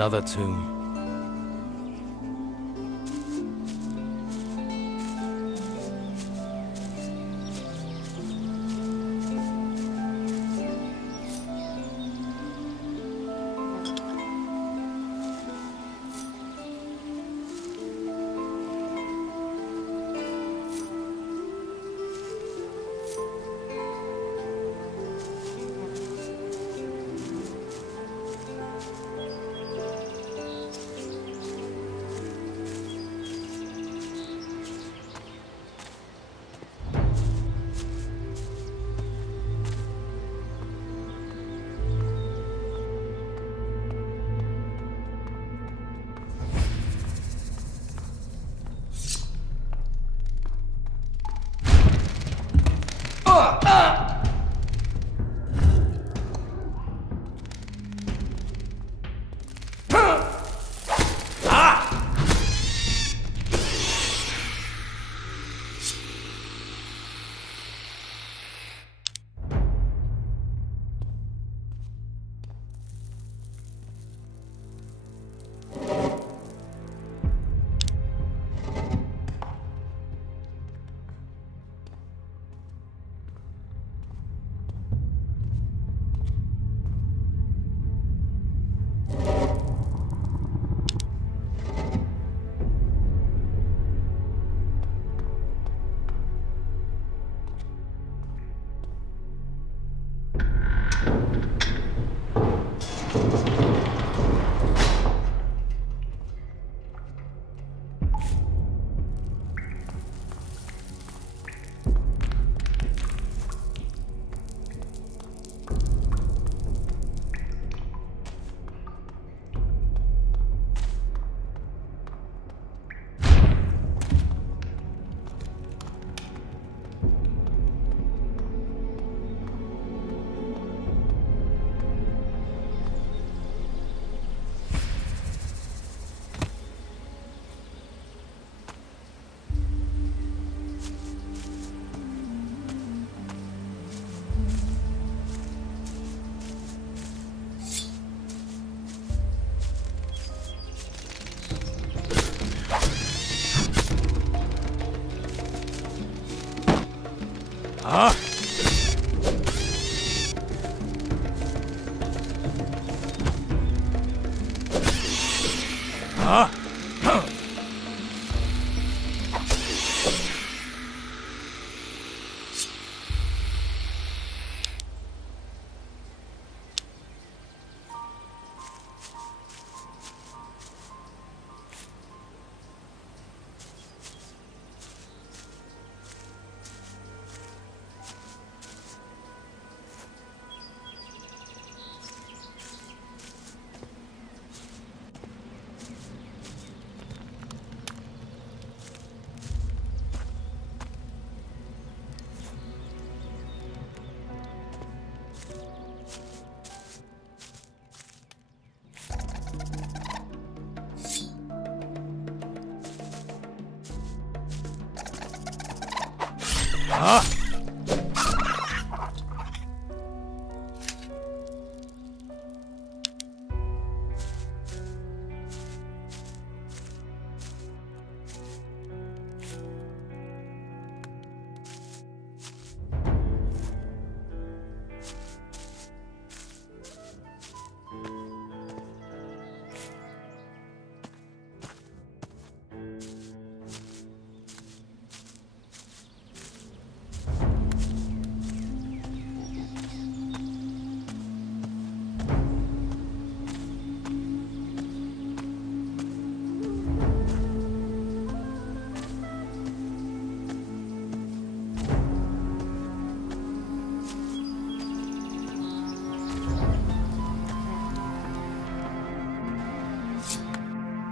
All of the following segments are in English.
Another tomb.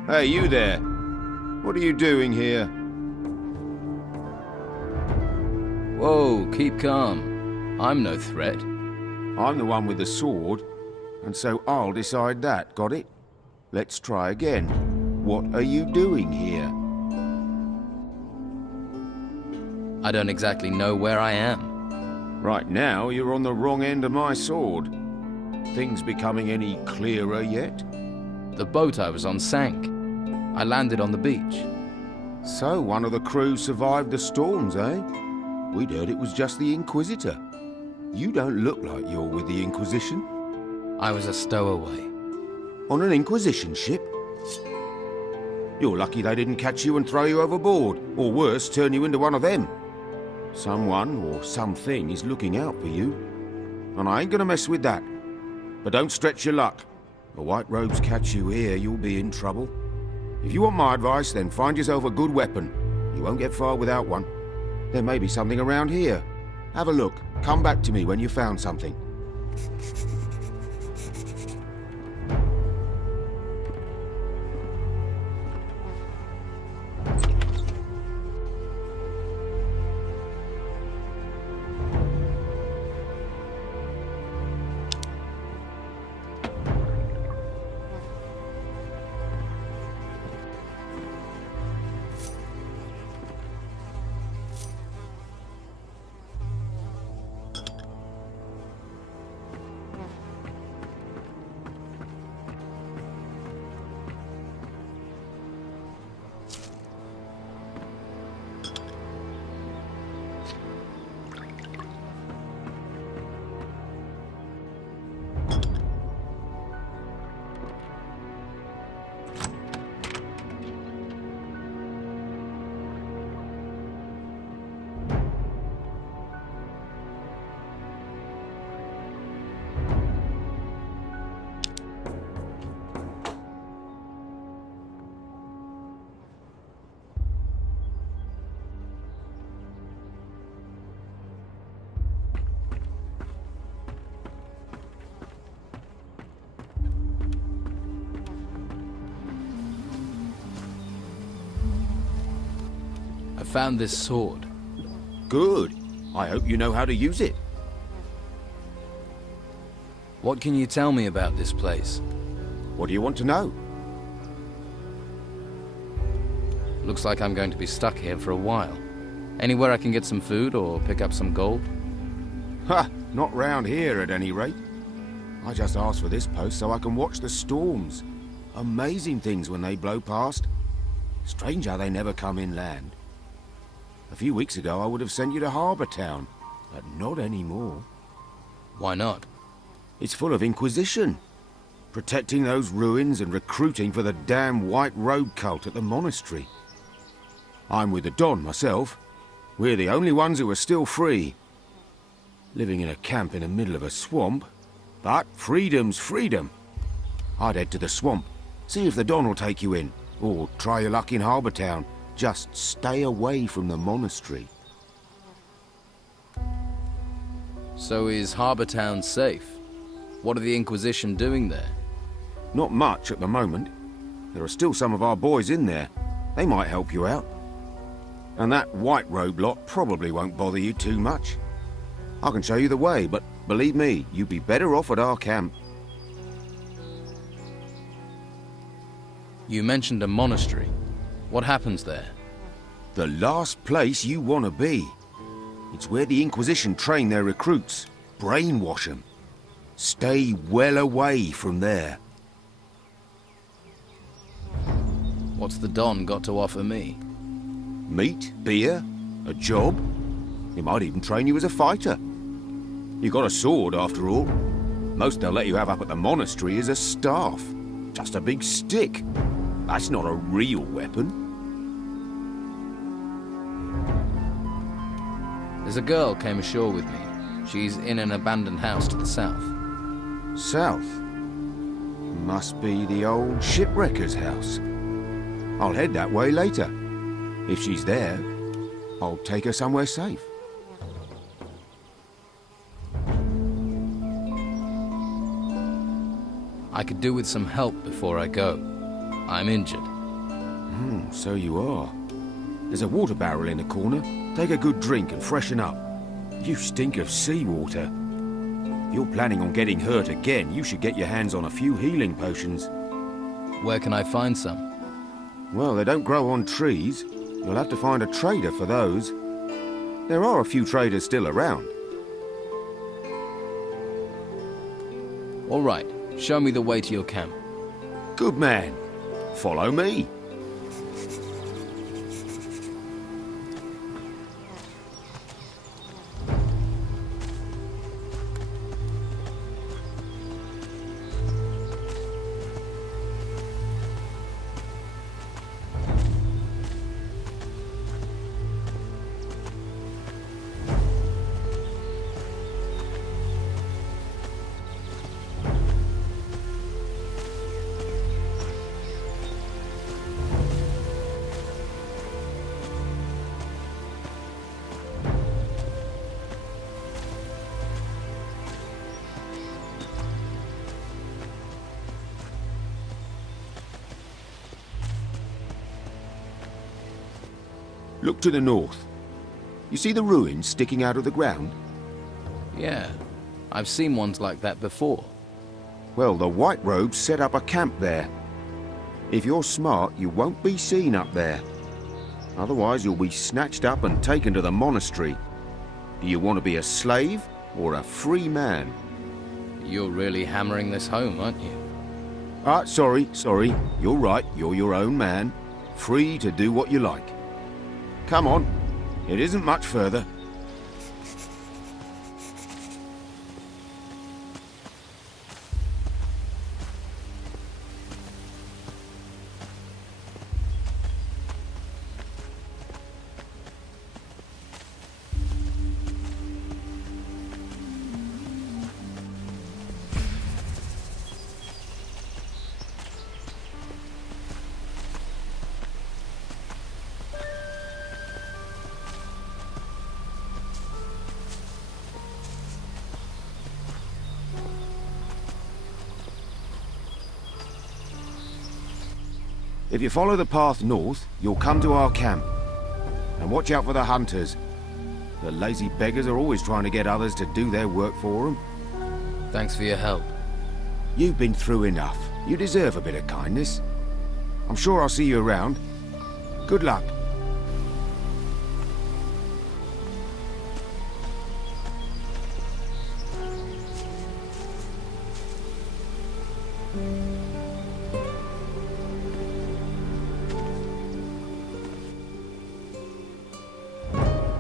Hey, you there. What are you doing here? Whoa, keep calm. I'm no threat. I'm the one with the sword, and so I'll decide that, got it? Let's try again. What are you doing here? I don't exactly know where I am. Right now, you're on the wrong end of my sword. Things becoming any clearer yet? The boat I was on sank. I landed on the beach. So, one of the crew survived the storms, eh? We'd heard it was just the Inquisitor. You don't look like you're with the Inquisition. I was a stowaway. On an Inquisition ship? You're lucky they didn't catch you and throw you overboard, or worse, turn you into one of them. Someone or something is looking out for you, and I ain't gonna mess with that. But don't stretch your luck. The White Robes catch you here, you'll be in trouble. If you want my advice, then find yourself a good weapon. You won't get far without one. There may be something around here. Have a look. Come back to me when you've found something. I found this sword. Good. I hope you know how to use it. What can you tell me about this place? What do you want to know? Looks like I'm going to be stuck here for a while. Anywhere I can get some food or pick up some gold? Ha! Not round here, at any rate. I just asked for this post so I can watch the storms. Amazing things when they blow past. Strange how they never come inland. A few weeks ago I would have sent you to Harbour Town, but not anymore. Why not? It's full of Inquisition. Protecting those ruins and recruiting for the damn White Robe cult at the monastery. I'm with the Don myself. We're the only ones who are still free. Living in a camp in the middle of a swamp. But freedom's freedom. I'd head to the swamp, see if the Don will take you in, or try your luck in Harbour Town. Just stay away from the monastery. So is Harbour Town safe? What are the Inquisition doing there? Not much at the moment. There are still some of our boys in there. They might help you out. And that White Robe lot probably won't bother you too much. I can show you the way, but believe me, you'd be better off at our camp. You mentioned a monastery. What happens there? The last place you want to be. It's where the Inquisition train their recruits. Brainwash them. Stay well away from there. What's the Don got to offer me? Meat, beer, a job. He might even train you as a fighter. You got a sword, after all. Most they'll let you have up at the monastery is a staff. Just a big stick. That's not a real weapon. There's a girl came ashore with me. She's in an abandoned house to the south. South? Must be the old shipwrecker's house. I'll head that way later. If she's there, I'll take her somewhere safe. I could do with some help before I go. I'm injured. So you are. There's a water barrel in the corner. Take a good drink and freshen up. You stink of seawater. If you're planning on getting hurt again, you should get your hands on a few healing potions. Where can I find some? Well, they don't grow on trees. You'll have to find a trader for those. There are a few traders still around. All right, show me the way to your camp. Good man. Follow me. Look to the north. You see the ruins sticking out of the ground? Yeah, I've seen ones like that before. Well, the White Robes set up a camp there. If you're smart, you won't be seen up there. Otherwise, you'll be snatched up and taken to the monastery. Do you want to be a slave or a free man? You're really hammering this home, aren't you? Sorry. You're right, you're your own man. Free to do what you like. Come on, it isn't much further. If you follow the path north, you'll come to our camp. And watch out for the hunters. The lazy beggars are always trying to get others to do their work for them. Thanks for your help. You've been through enough. You deserve a bit of kindness. I'm sure I'll see you around. Good luck.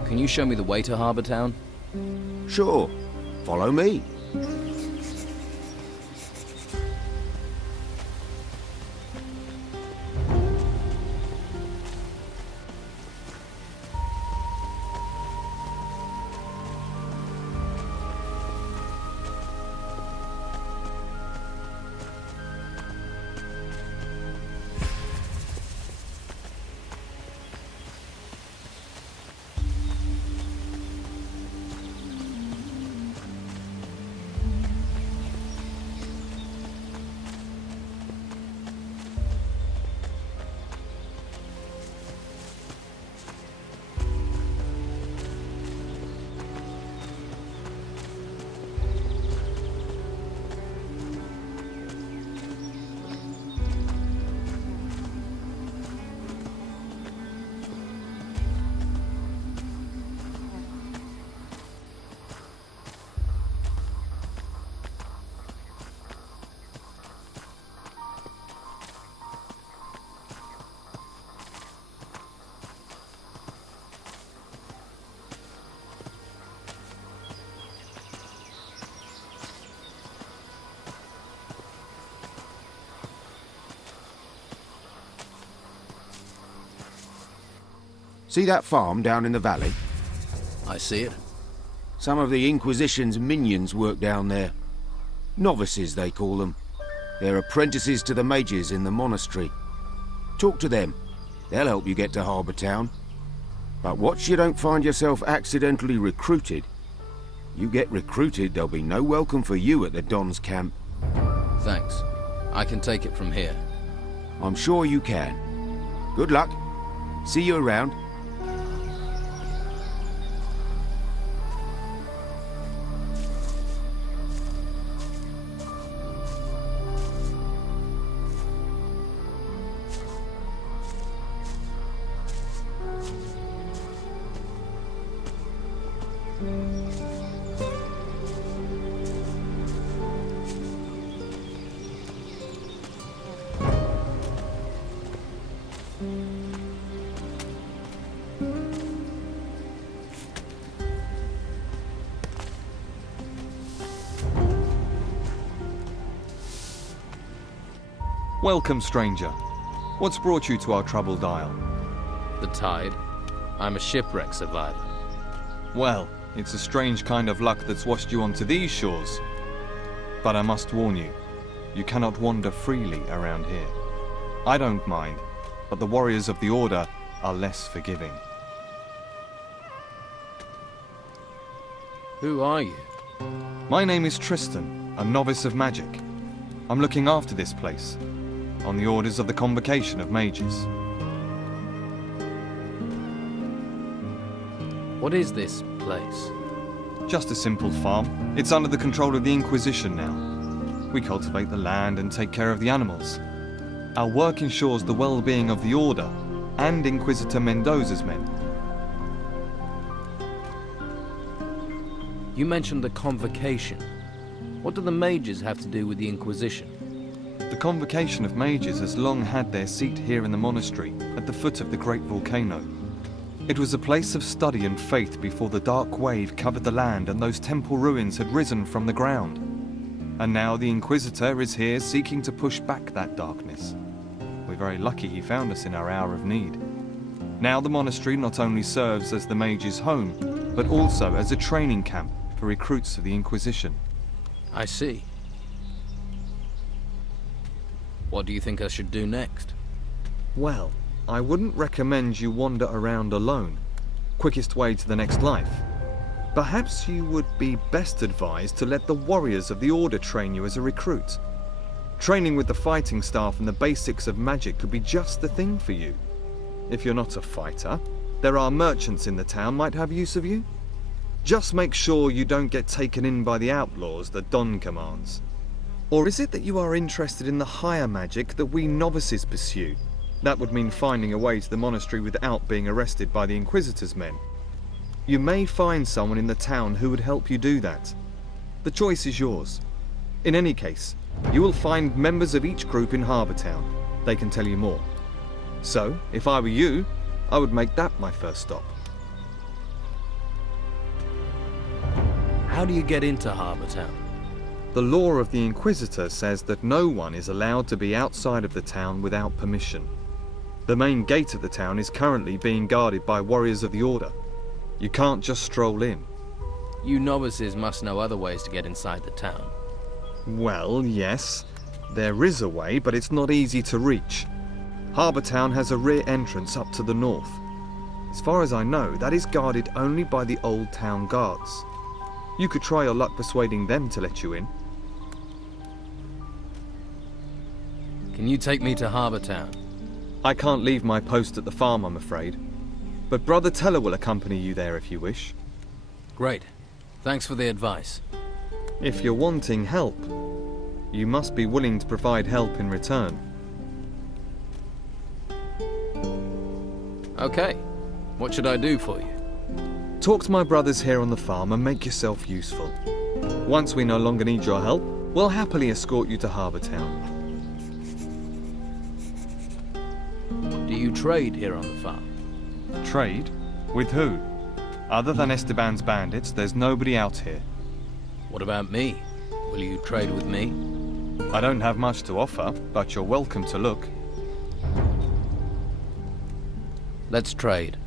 Can you show me the way to Harbour Town? Sure. Follow me. See that farm down in the valley? I see it. Some of the Inquisition's minions work down there. Novices, they call them. They're apprentices to the mages in the monastery. Talk to them. They'll help you get to Harbour Town. But watch you don't find yourself accidentally recruited. You get recruited, there'll be no welcome for you at the Don's camp. Thanks. I can take it from here. I'm sure you can. Good luck. See you around. Welcome, stranger. What's brought you to our troubled isle? The tide. I'm a shipwreck survivor. Well, it's a strange kind of luck that's washed you onto these shores. But I must warn you, you cannot wander freely around here. I don't mind, but the warriors of the Order are less forgiving. Who are you? My name is Tristan, a novice of magic. I'm looking after this place, on the orders of the Convocation of Mages. What is this place? Just a simple farm. It's under the control of the Inquisition now. We cultivate the land and take care of the animals. Our work ensures the well-being of the Order and Inquisitor Mendoza's men. You mentioned the Convocation. What do the mages have to do with the Inquisition? The Convocation of Mages has long had their seat here in the monastery, at the foot of the great volcano. It was a place of study and faith before the dark wave covered the land and those temple ruins had risen from the ground. And now the Inquisitor is here seeking to push back that darkness. We're very lucky he found us in our hour of need. Now the monastery not only serves as the mages' home, but also as a training camp for recruits of the Inquisition. I see. What do you think I should do next? Well, I wouldn't recommend you wander around alone. Quickest way to the next life. Perhaps you would be best advised to let the warriors of the Order train you as a recruit. Training with the fighting staff and the basics of magic could be just the thing for you. If you're not a fighter, there are merchants in the town might have use of you. Just make sure you don't get taken in by the outlaws that Don commands. Or is it that you are interested in the higher magic that we novices pursue? That would mean finding a way to the monastery without being arrested by the Inquisitor's men. You may find someone in the town who would help you do that. The choice is yours. In any case, you will find members of each group in Harbour Town. They can tell you more. So, if I were you, I would make that my first stop. How do you get into Harbour Town? The law of the Inquisitor says that no one is allowed to be outside of the town without permission. The main gate of the town is currently being guarded by warriors of the Order. You can't just stroll in. You novices must know other ways to get inside the town. Well, yes. There is a way, but it's not easy to reach. Harbour Town has a rear entrance up to the north. As far as I know, that is guarded only by the Old Town Guards. You could try your luck persuading them to let you in. Can you take me to Harbour Town? I can't leave my post at the farm, I'm afraid. But Brother Teller will accompany you there if you wish. Great. Thanks for the advice. If you're wanting help, you must be willing to provide help in return. Okay. What should I do for you? Talk to my brothers here on the farm and make yourself useful. Once we no longer need your help, we'll happily escort you to Harbour Town. Do you trade here on the farm? Trade? With who? Other than Esteban's bandits, there's nobody out here. What about me? Will you trade with me? I don't have much to offer, but you're welcome to look. Let's trade.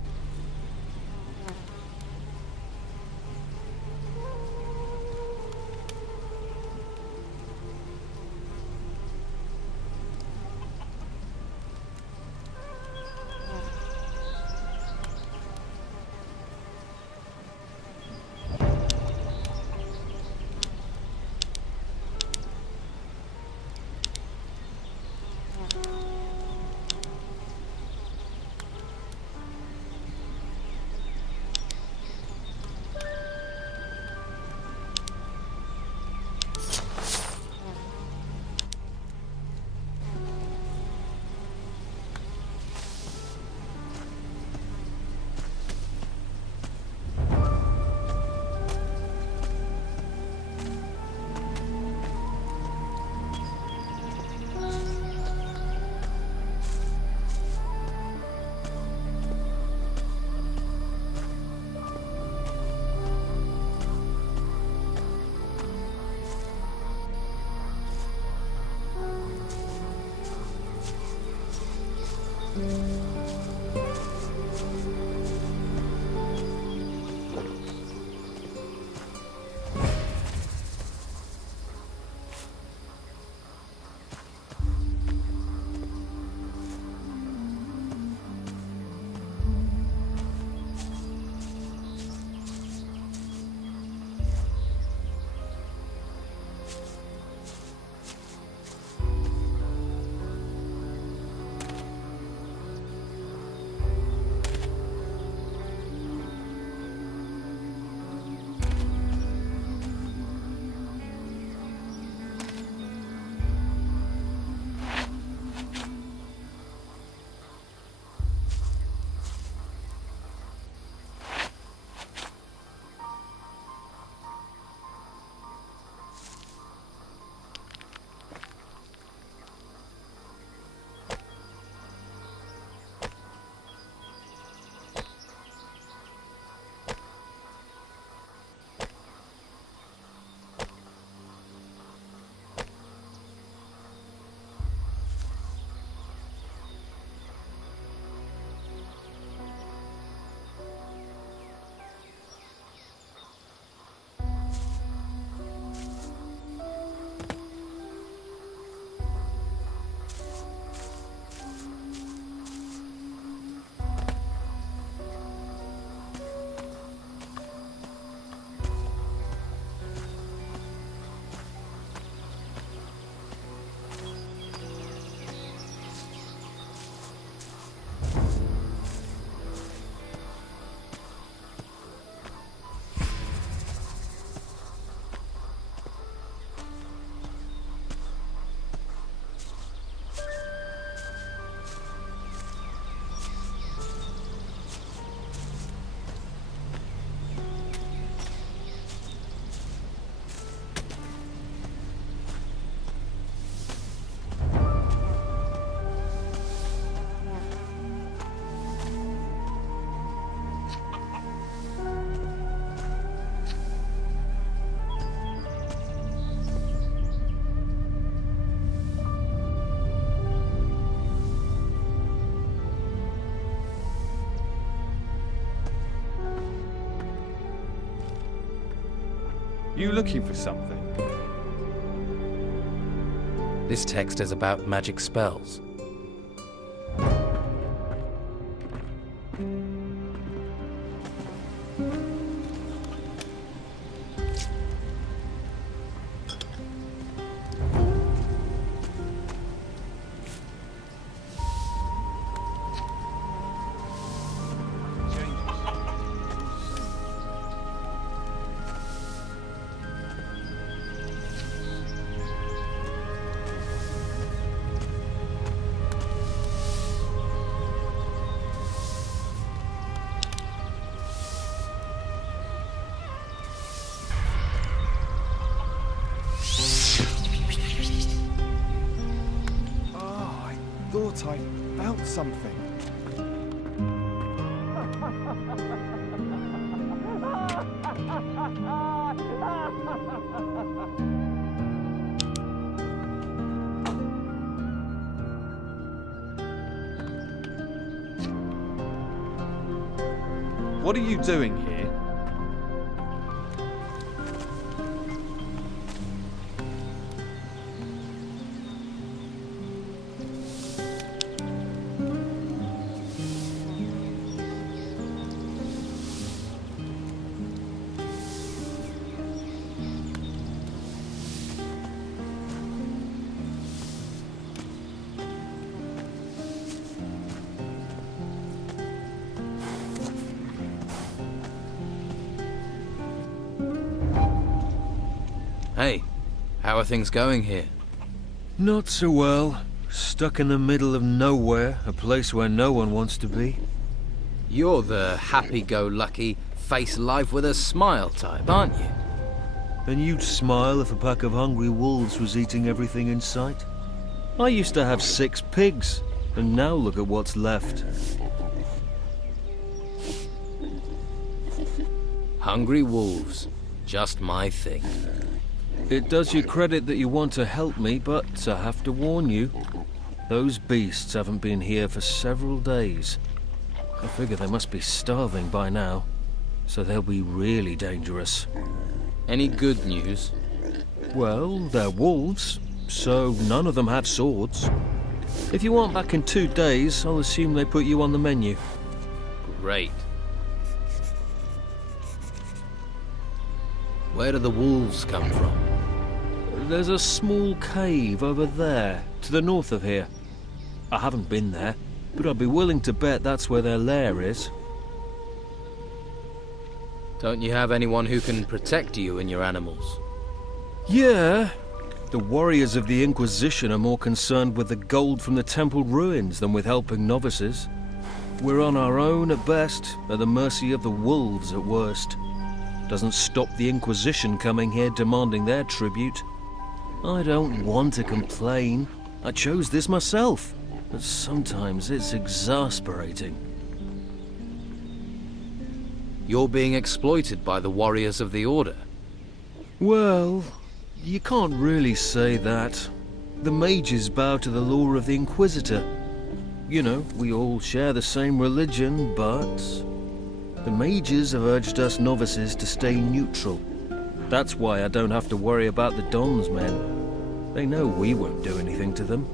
You looking for something? This text is about magic spells. Thought I felt something. What are you doing here? Hey, how are things going here? Not so well. Stuck in the middle of nowhere, a place where no one wants to be. You're the happy-go-lucky, face life with a smile type, aren't you? And you'd smile if a pack of hungry wolves was eating everything in sight? I used to have 6 pigs, and now look at what's left. Hungry wolves. Just my thing. It does you credit that you want to help me, but I have to warn you. Those beasts haven't been here for several days. I figure they must be starving by now, so they'll be really dangerous. Any good news? Well, they're wolves, so none of them have swords. If you aren't back in 2 days, I'll assume they put you on the menu. Great. Where do the wolves come from? There's a small cave over there, to the north of here. I haven't been there, but I'd be willing to bet that's where their lair is. Don't you have anyone who can protect you and your animals? Yeah. The warriors of the Inquisition are more concerned with the gold from the temple ruins than with helping novices. We're on our own at best, at the mercy of the wolves at worst. Doesn't stop the Inquisition coming here demanding their tribute. I don't want to complain. I chose this myself. But sometimes it's exasperating. You're being exploited by the warriors of the Order. Well, you can't really say that. The mages bow to the law of the Inquisitor. You know, we all share the same religion, but the mages have urged us novices to stay neutral. That's why I don't have to worry about the Don's men. They know we won't do anything to them.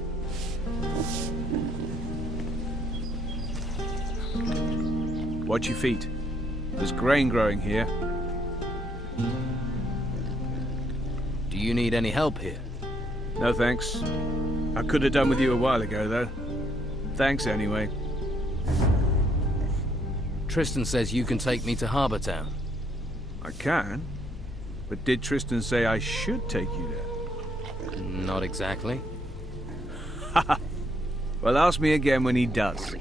Watch your feet. There's grain growing here. Do you need any help here? No thanks. I could have done with you a while ago, though. Thanks anyway. Tristan says you can take me to Harbour Town. I can. But did Tristan say I should take you there? Not exactly. Well, ask me again when he does.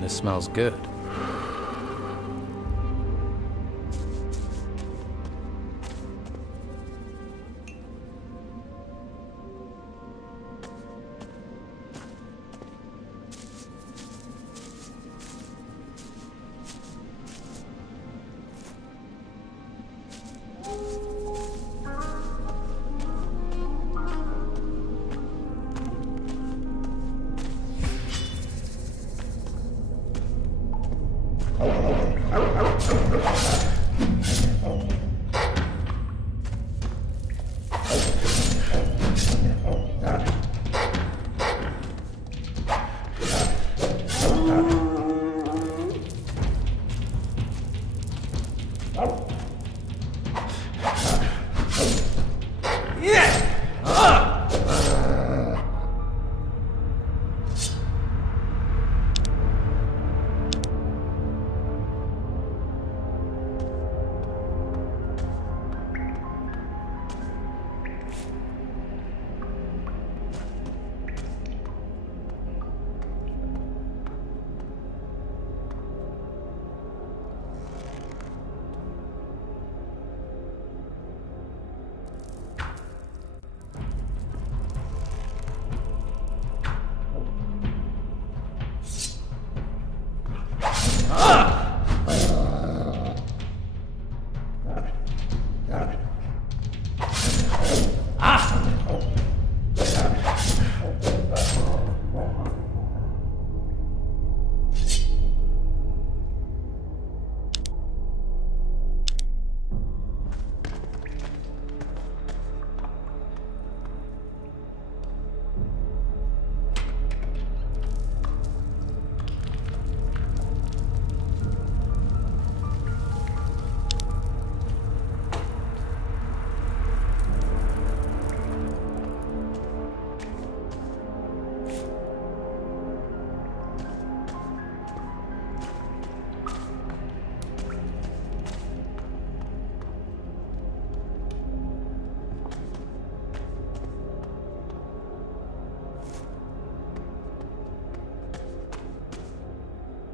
This smells good.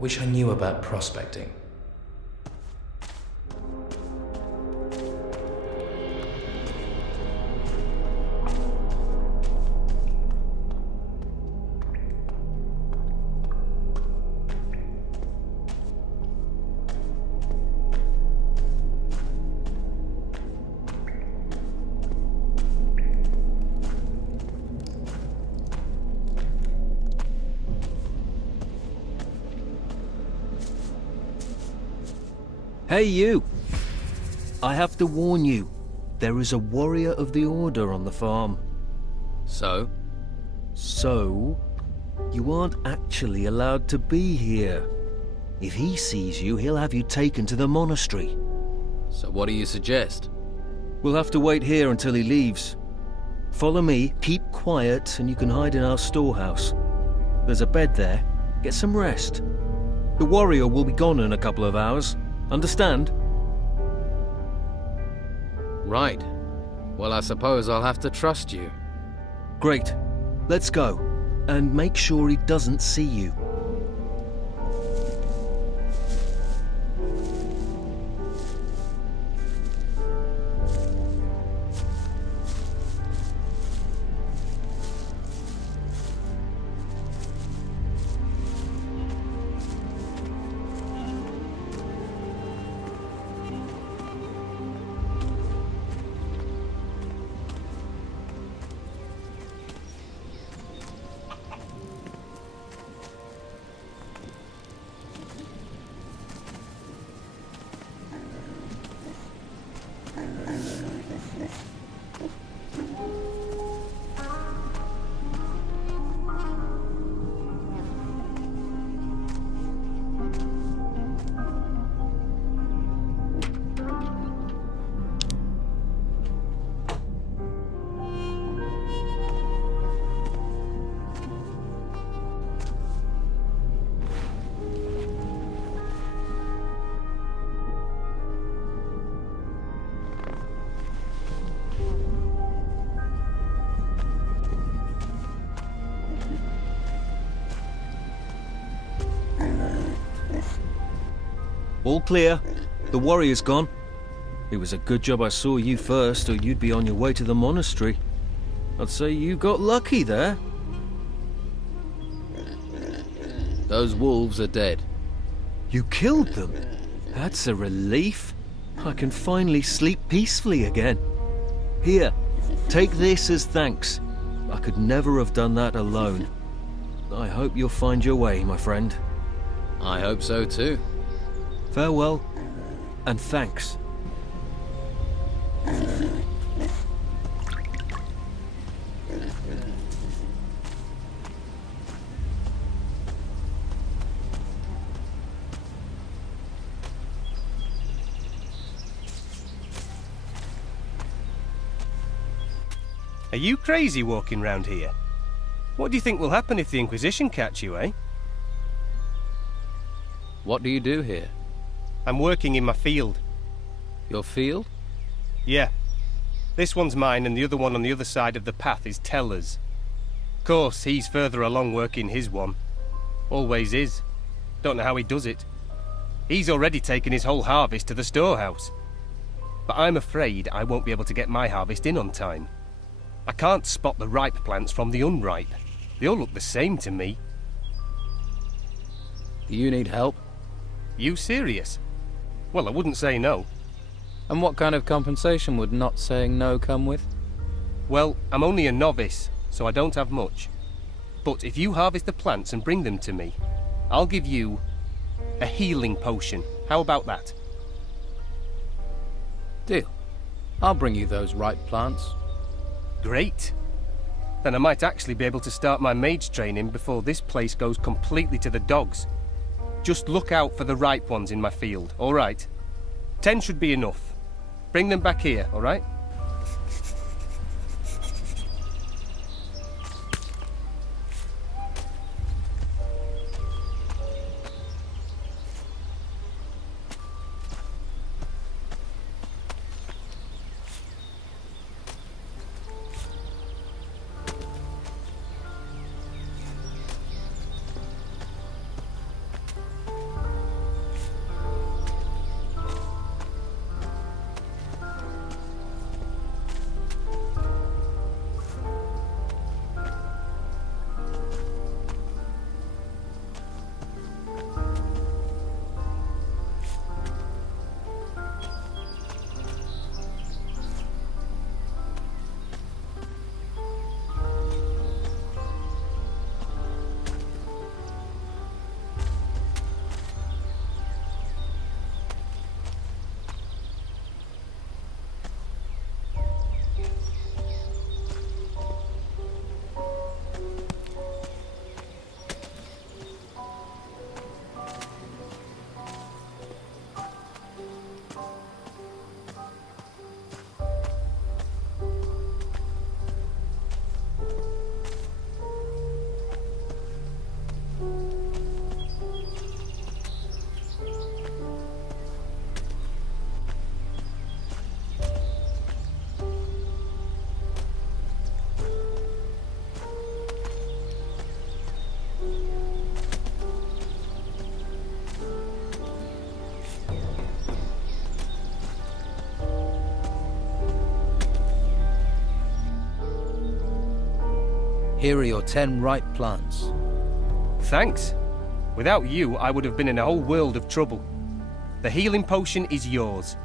Wish I knew about prospecting. Hey, you! I have to warn you, there is a warrior of the Order on the farm. So? So, you aren't actually allowed to be here. If he sees you, he'll have you taken to the monastery. So what do you suggest? We'll have to wait here until he leaves. Follow me, keep quiet, and you can hide in our storehouse. There's a bed there. Get some rest. The warrior will be gone in a couple of hours. Understand? Right. Well, I suppose I'll have to trust you. Great. Let's go. And make sure he doesn't see you. All clear. The warrior's gone. It was a good job I saw you first, or you'd be on your way to the monastery. I'd say you got lucky there. Those wolves are dead. You killed them? That's a relief. I can finally sleep peacefully again. Here, take this as thanks. I could never have done that alone. I hope you'll find your way, my friend. I hope so too. Farewell, and thanks. Are you crazy walking round here? What do you think will happen if the Inquisition catch you, eh? What do you do here? I'm working in my field. Your field? Yeah. This one's mine and the other one on the other side of the path is Teller's. Of course, he's further along working his one. Always is. Don't know how he does it. He's already taken his whole harvest to the storehouse. But I'm afraid I won't be able to get my harvest in on time. I can't spot the ripe plants from the unripe. They all look the same to me. Do you need help? You serious? Well, I wouldn't say no. And what kind of compensation would not saying no come with? Well, I'm only a novice, so I don't have much. But if you harvest the plants and bring them to me, I'll give you a healing potion. How about that? Deal. I'll bring you those ripe plants. Great. Then I might actually be able to start my mage training before this place goes completely to the dogs. Just look out for the ripe ones in my field, all right? 10 should be enough. Bring them back here, all right? Here are your 10 ripe plants. Thanks. Without you, I would have been in a whole world of trouble. The healing potion is yours.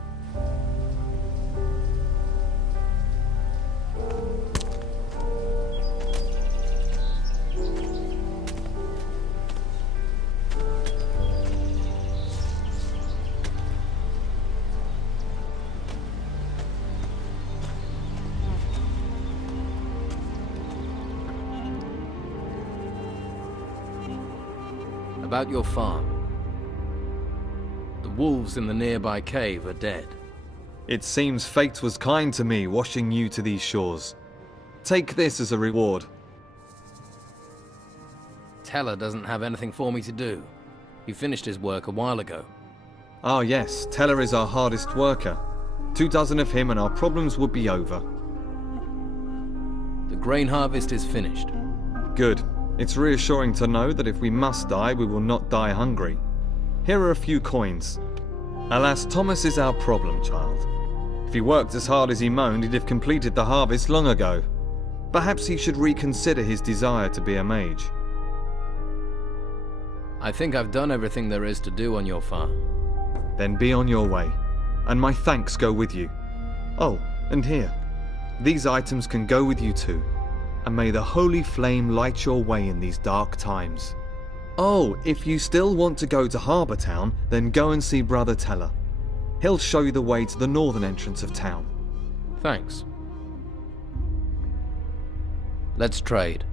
About your farm. The wolves in the nearby cave are dead. It seems fate was kind to me, washing you to these shores. Take this as a reward. Teller doesn't have anything for me to do. He finished his work a while ago. Ah yes, Teller is our hardest worker. 24 of him and our problems would be over. The grain harvest is finished. Good. It's reassuring to know that if we must die, we will not die hungry. Here are a few coins. Alas, Thomas is our problem child. If he worked as hard as he moaned, he'd have completed the harvest long ago. Perhaps he should reconsider his desire to be a mage. I think I've done everything there is to do on your farm. Then be on your way, and my thanks go with you. Oh, and here. These items can go with you too. And may the holy flame light your way in these dark times. Oh, if you still want to go to Harbour Town, then go and see Brother Teller. He'll show you the way to the northern entrance of town. Thanks. Let's trade.